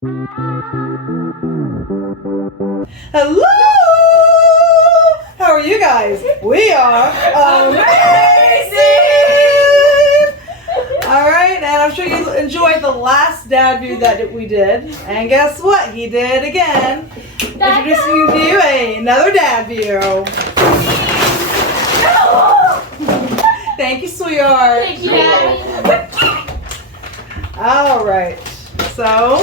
Hello! How are you guys? We are amazing! Alright, and I'm sure you enjoyed the last dad view that we did. And guess what? He did again. Introducing you to another dad view. No! Thank you, sweetheart. Thank you, Daddy. Alright, so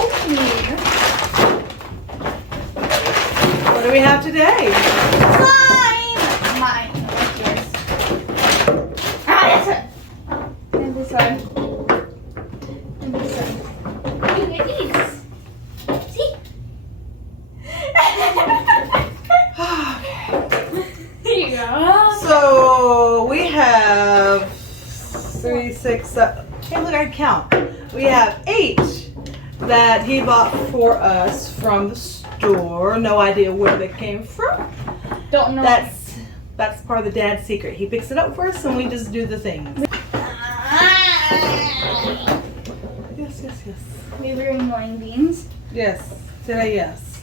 what do we have today? Slime! Mine. What's yours? This one. And this one. And this one. You get these. See? Here you go. So we have 3, 6, 7. Hey, look, I count. We have 8 that he bought for us from the store. No idea where they came from. Don't know. That's part of the dad's secret. He picks it up for us and we just do the things. Yes, yes, yes. We were annoying beans. Yes. Today, yes.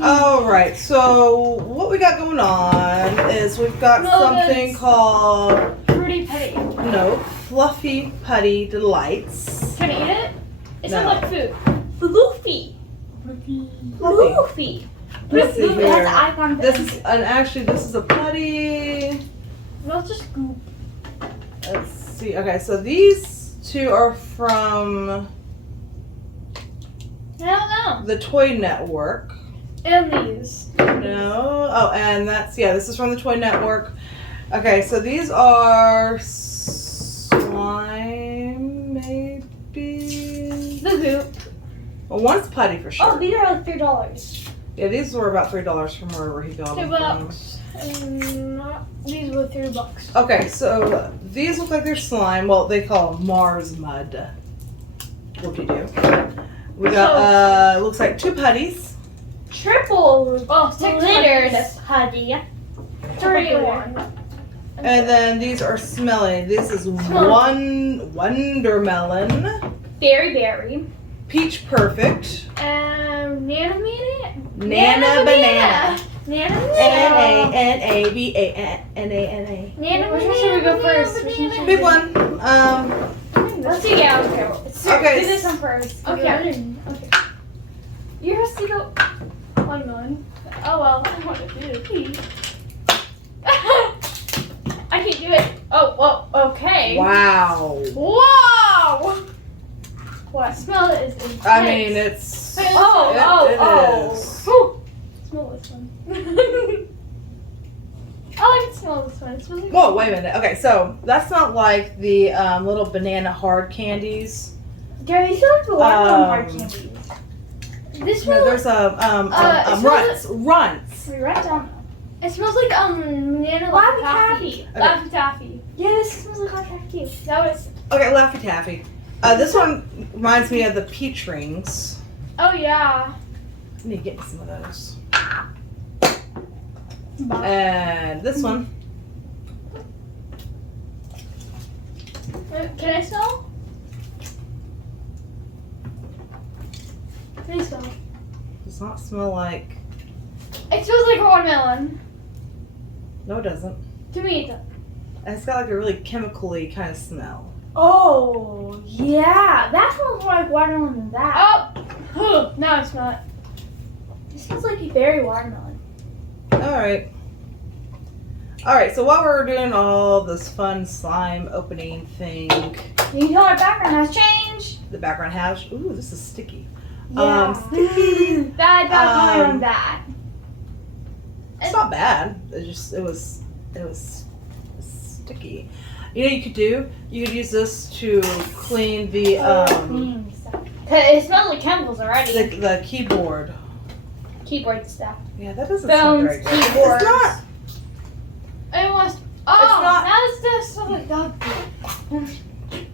Alright, so what we got going on is we've got something called Fruity Putty. Fluffy Putty Delights. Can I eat it? It No. sounds like food. Floofy. Floofy. Let's see It has here. an icon. This is a putty. Let's just goop. Let's see. Okay, so these 2 are from I don't know. the Toy Network. And these. No. Oh, and this is from the Toy Network. Okay, so these are slime, maybe. The goop. Well, one's putty for sure. Oh, these are like $3. Yeah, these were about $3 from wherever he got them from. $2. These were $3. Okay, so these look like they're slime. Well, they call them Mars mud. Whoop-de-doo. We got, looks like 2 putties. Triple. Oh, glittered putty. 31. And then these are smelly. This is one Wondermelon. Berry. Peach Perfect. Nana Banana. Nana Banana. Nana N-A-N-A-B-A-N-A-N-A. Nana. Which one should we go first? Big one. Let's see. Yeah. Okay. Do this one first. Okay. You're supposed to go. Watermelon. Oh well. I want to do it. Please. I can't do it. Oh. Well. Okay. Wow. Wow. What smell is intense. I mean, it's. It is. Whew. Smell this one. I like to smell this one. It smells like. Whoa, wait a minute. Okay, so that's not like the little banana hard candies. Yeah, these are like the watermelon hard candies. This one. No, there's runts. We write down. It smells like banana Laffy Taffy. Okay. Laffy Taffy. Yeah, this smells like Laffy Taffy too. That was. Okay, Laffy Taffy. This one reminds me of the peach rings. Oh yeah. I need to get some of those. And this one. Can I smell? Can I smell? Does not smell like. It smells like watermelon. No, it doesn't. To me, it does. It's got like a really chemically kind of smell. Oh, yeah. That smells more like watermelon than that. Oh! Now I smell it. It smells like a berry watermelon. Alright, so while we're doing all this fun slime opening thing, You can tell our background has changed. the background has. Ooh, this is sticky. Yeah. Sticky. Bad on that. It's not bad. It was sticky. You know what you could do? You could use this to clean the Cleaning stuff. 'Cause it smells like chemicals already. the keyboard. Keyboard stuff. Yeah, that doesn't smell Phones, very good. keyboards. It's not. It was. It's not- Now it's just smells like dog food.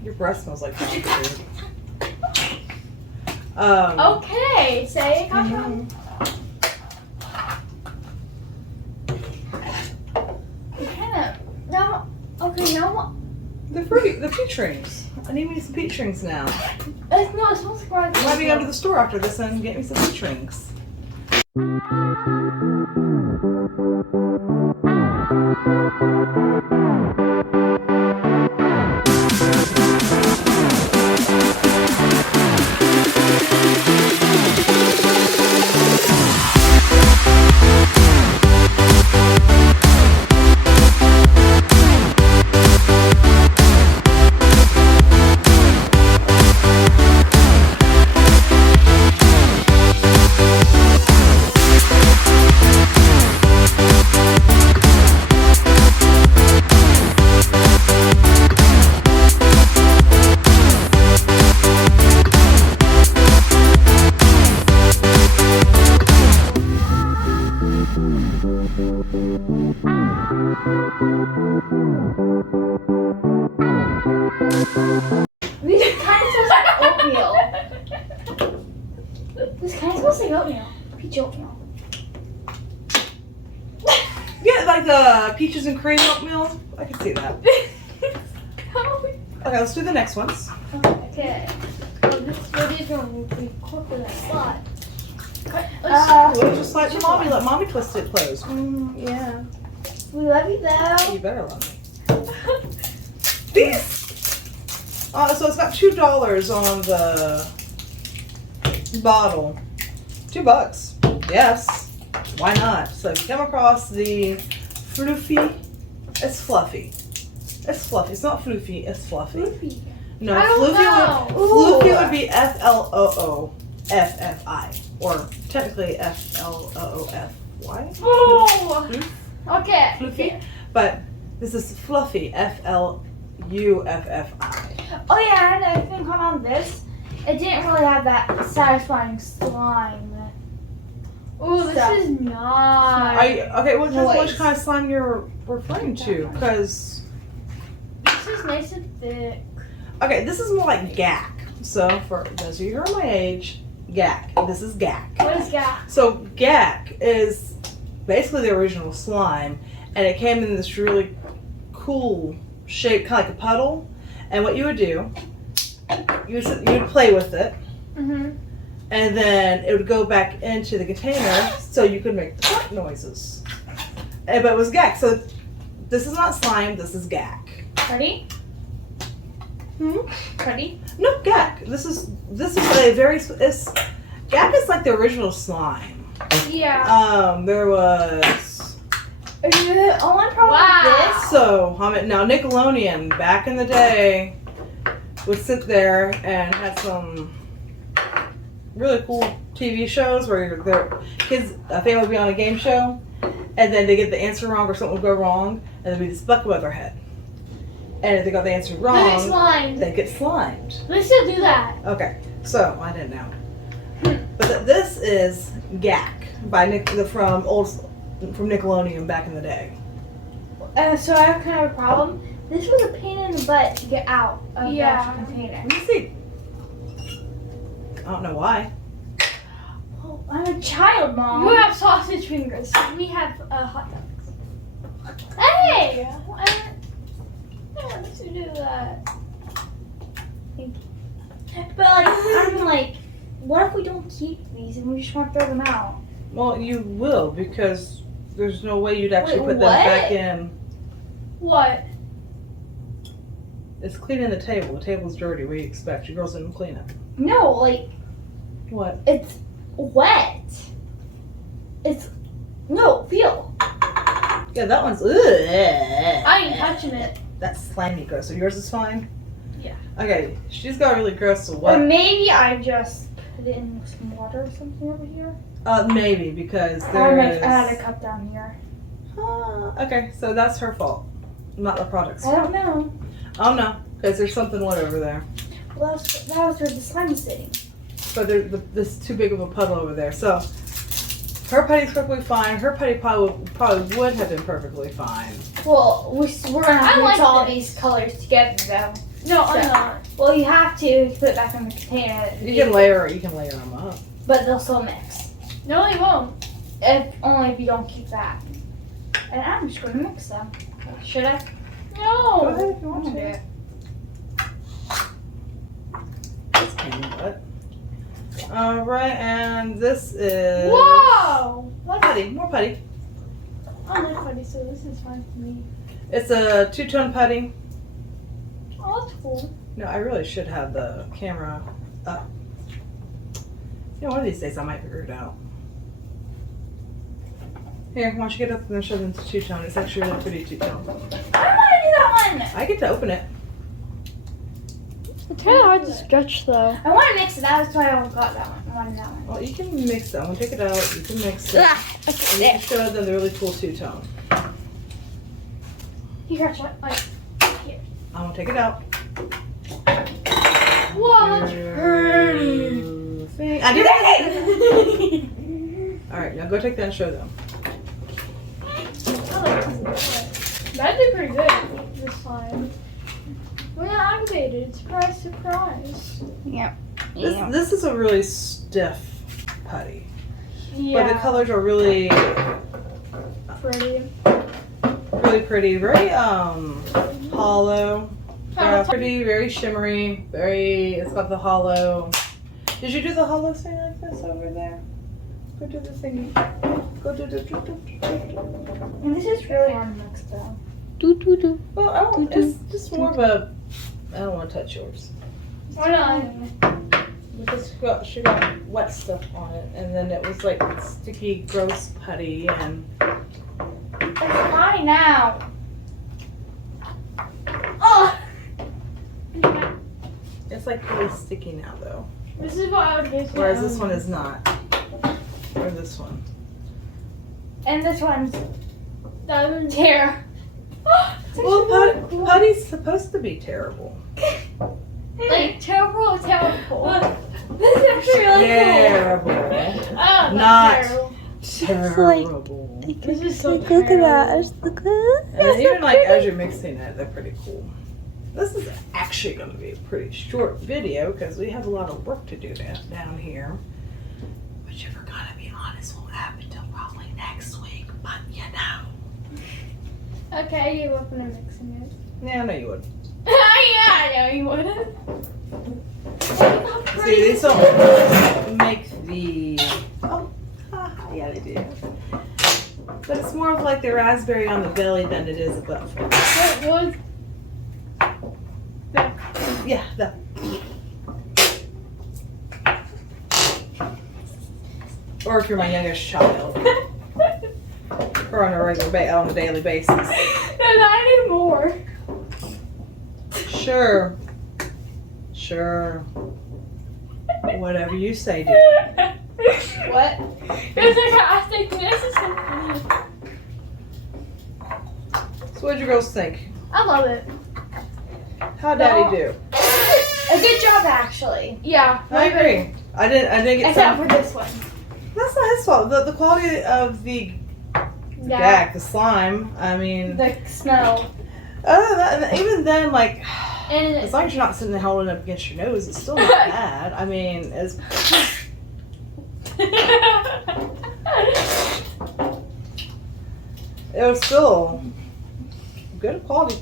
Your breath smells like dog food. Okay, say it. Mhm. Kind of. No. Okay, no. They're the peach rings. I need me some peach rings now. No, it smells like raspberry. I might be going to the store after this and get me some peach rings. These kind of smells like oatmeal. This kind of smells like oatmeal. Peach oatmeal. Yeah, like the peaches and cream oatmeal. I can see that. Okay, let's do the next ones. Okay. Oh, this video is going to be quicker than I thought. We'll just slide to mommy. Let mommy twist it closed. Yeah. We love you though. You better love me. These. So it's got $2 on the bottle. $2. Yes. Why not? So if you come across the floofy, it's fluffy. It's fluffy. It's not floofy. It's fluffy. Floofy. No, I don't floofy would be FLOOFFI, or technically FLOOFY. Oh. Okay. Floofy, but this is fluffy. FLUFFI. Oh yeah, and I think on this, it didn't really have that satisfying slime. Oh, this is nice. Okay, which kind of slime you're referring to? Because this is nice and thick. okay, this is more like gack. So for those of you who are my age, gack. This is gack. What is gack? So gack is basically the original slime, and it came in this really cool shape, kind of like a puddle. And what you would do, you would play with it, and then it would go back into the container so you could make the fart noises. But it was gack. So this is not slime. This is gack. Ready? Ready? No, gack. This is a very. Gack is like the original slime. Yeah. There was. Only problem with this. So, now Nickelodeon back in the day would sit there and had some really cool TV shows where their kids, a family would be on a game show, and then they get the answer wrong or something would go wrong, and there'd be this bucket above their head. And if they got the answer wrong, they get slimed. They still do that. Okay, so I didn't know. But this is Gack by from Nickelodeon back in the day. So I have kind of a problem. This was a pain in the butt to get out of the container. Let me see. I don't know why. Oh, I'm a child, Mom. You have sausage fingers. We have hot dogs. Hey! I want to do that. Thank you. But I'm like, what if we don't keep these and we just want to throw them out? Well, you will, because there's no way you'd actually put them what? back in. What? It's cleaning the table. The table's dirty. What do you expect? You girls didn't clean it. No, like, What? it's wet. Feel. Yeah, that one's. I ain't touching it. That's slimy gross. So yours is fine? Yeah. Okay, she's got really gross. So Or what? maybe I just put it in some water or something over here. Maybe, because I there is. had a cup down here. Okay, so that's her fault, not the product's I fault. don't know. Oh no, because there's something wet over there. Well, that was where the slime is sitting. But there's too big of a puddle over there. So her putty's perfectly fine. Her putty probably would have been perfectly fine. Well, we're gonna have to I mix like all this. these colors together, though. No, So- I'm not. Well, you have to put it back in the container. You can layer them up. But they'll still mix. No, you won't. Only if you don't keep that. And I'm just gonna mix them. Should I? Go No. ahead if you want Okay. to. All right, and this is Whoa! What? putty. More putty. I like Putty, so this is fine for me. It's a two-tone putty. Oh, that's cool. No, I really should have the camera up. You know, one of these days I might figure it out. Here, why don't you get up and show them the two-tone? It's actually really pretty two-tone. I don't want to do that one. I get to open it. It's kind of hard to stretch, though. I want to mix it. That's why I got that one. I wanted that one. Well, you can mix that one. Take it out. You can mix it. And you Okay, can show them the really cool two-tone. You catch it. Like, I'm gonna take it out. whoa, that's pretty. Thing. I did it! Alright, now go take that and show them. That did pretty good this time. We're not activated. Surprise, surprise. This is a really stiff putty. Yeah. But the colors are really Pretty. really pretty. Very hollow. Pretty, very shimmery, it's got the hollow. Did you do the hollow thing like this over there? Go do the thingy. Go do the. And this is really hard to mix though. Well, I don't, it's just more of a. I don't want to touch yours. Why not? She got wet stuff on it, and then it was like sticky, gross putty, and It's fine now. Oh! it's like really sticky now though. This is what I would guess. Whereas this one is not. Or this one. And this one's That one's here. Well, putty's supposed to be terrible. Like, terrible or terrible? this is actually really Terrible. Oh, Not terrible. Terrible. This is so Look at that. Look at that. And even like as you're mixing it, they're pretty cool. This is actually going to be a pretty short video because we have a lot of work to do down here. Which, if we're going to be honest, won't happen until probably next week. But you know. Okay, you open and mixing it. Yeah, I know you would. Yeah, I know you wouldn't. See, these don't make the. Oh, yeah, they do. But it's more of like the raspberry on the belly than it is a butterfly. What was Yeah, that. Or if you're my youngest child, or on a on a daily basis. No, I need more. Sure. Whatever you say, dude. what? It's like I think this is something. So what'd you girls think? I love it. How'd Daddy do? A good job, actually. Yeah. I agree. I didn't get Except some. for this one. That's not his fault. The quality of the Yeah. the slime. I mean, The smell. other than that, even then, like, And as long as you're not sitting there holding it up against your nose, it's still not bad. I mean, it was still good quality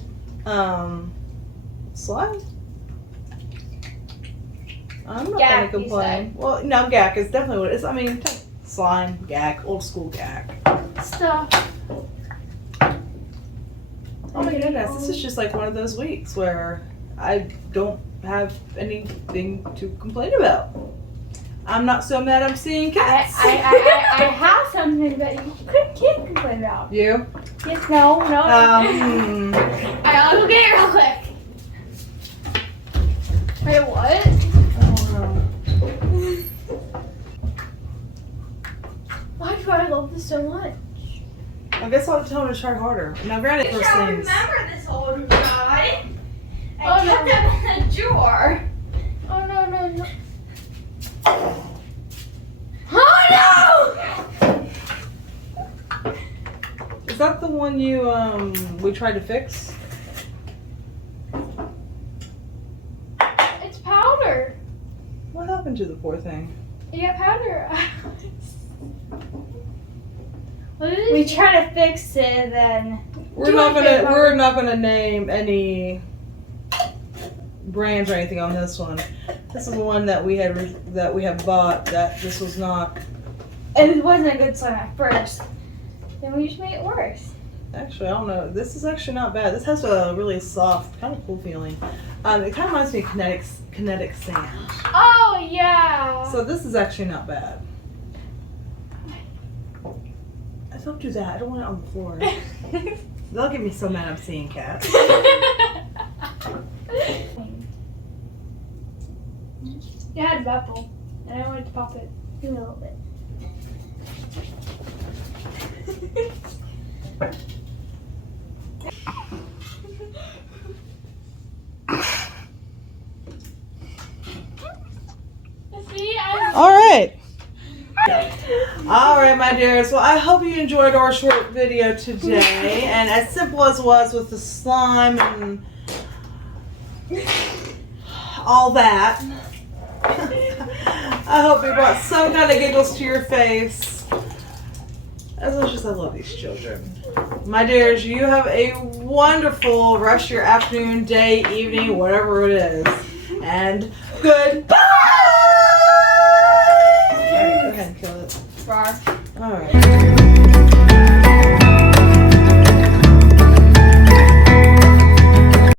slime. I'm not Gack, gonna you complain. Well, no, gack is definitely what it is. I mean, slime, gack, old school gack. stuff. Oh my goodness, this is just like one of those weeks where I don't have anything to complain about. I'm not so mad I'm seeing cats. I have something that you can't complain about. You? Yes, no. I'll go get it real quick. Wait, what? Why do I love this so much? I guess I'll tell him to try harder. Now, granted, first things. this old guy. Oh, no. him in a drawer. Oh, no. Oh, no! Is that the one we tried to fix? It's powder. What happened to the poor thing? You got powder. What is We it? try to fix it, then. We're not gonna name any brands or anything on this one. This is the one that we had bought. That this was not. And it wasn't a good slime at first. Then we just made it worse. Actually, I don't know. This is actually not bad. This has a really soft, kind of cool feeling. It kind of reminds me of kinetic sand. Oh yeah. So this is actually not bad. Don't do that. I don't want it on the floor. They'll get me so mad I'm seeing cats. It had bubble, and I wanted to pop it. A little bit. See, All right. All right, my dears. Well, I hope you enjoyed our short video today. And as simple as it was with the slime and all that, I hope it brought some kind of giggles to your face. As much as I love these children. My dears, you have a wonderful rest of your afternoon, day, evening, whatever it is. And goodbye! Go ahead and kill it. Rar. All right.